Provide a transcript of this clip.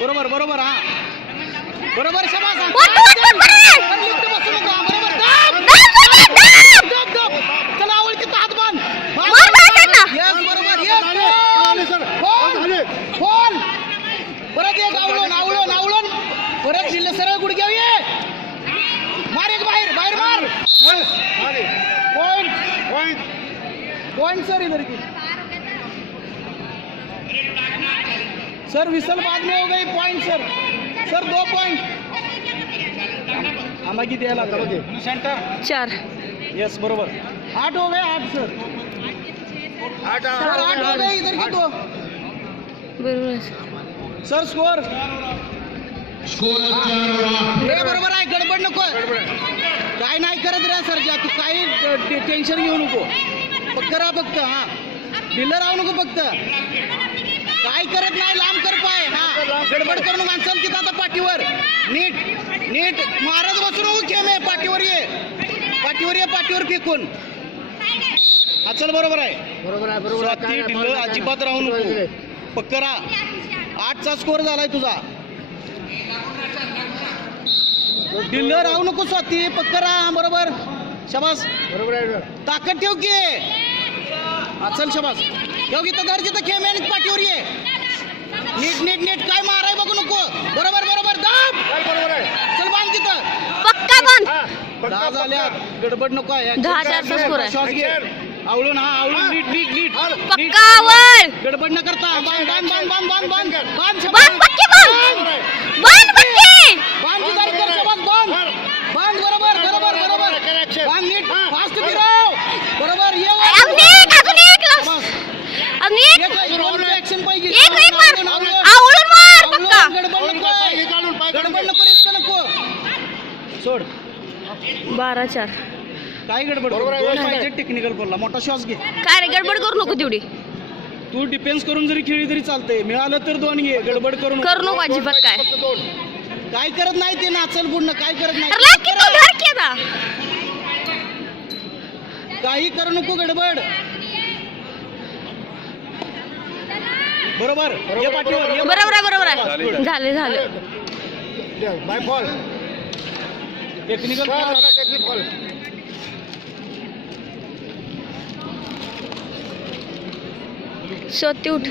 बरोबर बरोबर हा बरोबर शाबास चला आवडकीचा हात बांध यस बरोबर यस फोन परत एक आवळून आवळून आवळून परत दिलं सरळ गुडघ्यावर ये मार एक बाहेर बाहेर मार पॉइंट पॉइंट पॉइंट सर इधर की सर विसल बाद में हो गई पॉइंट सर सर 2 पॉइंट आम्हा किती यायला सेंटर 4 यस बरोबर 8 हो गए 8 सर 8 हो गए इधर की दो बरोबर सर स्कोर बरोबर आहे गडबड नको काय नाही करत रे सर तू काही टेन्शन घेऊ नको करा फक्त हा ढिल्लं राहू नको फक्त काय करत नाही लांब कर पाय हा गडबड करून माणसाल तिथं आता पाठीवर नीट नीट महाराज बसून नको खेमे पाठीवर ये पाठीवर फेकून हा चल बरोबर आहे ढिल्लं अजिबात राहू नको पक्करा 8चा स्कोर झालाय तुझा ढिल्लं राहू नको स्वाती पक्करा बरोबर शाबास बरोबर आहे ताकद ठेव की चल शाबास ठेव की तर तिथं खेळ आणि पाठीवर ये नीट नीट नीट काय माराय बघू नको बरोबर बरोबर दाब बरोबर आहे चल बांध तिथं पक्का बांध 10 झाल्या गडबड नको आहे 10-4 स्कोर आहे श्वास घे आवळून हा आवळून नीट नीट नीट पक्का आवळ गडबड न करता बांध बांध बांध बांध बांध बांध बांध पक्की बांध बांध पक्की बांध की तारीख कर शाबास बांध बांध बरोबर बरोबर बरोबर बांध नीट फास्ट फिरव बरोबर ये अजून एक ऍक्शन पाहिजे एक मार आवळून मार पक्का गडबड नको रिस्क नको सोड 12-4 काय गडबड पाहिजे टेक्निकल बोलला मोठा श्वास घे काय रे गडबड करू नको तेवढी तू डिफेन्स करून जरी खेळली तरी चालतंय मिळालं तर 2 घे गडबड करू नको अजिबात काय करत नाही ते नाचल पूर्ण काय करत नाही काही करू नको गडबड बरोबर ये पाठीवर बरोबर झाले बाय फॉल टेक्निकल शोध उठ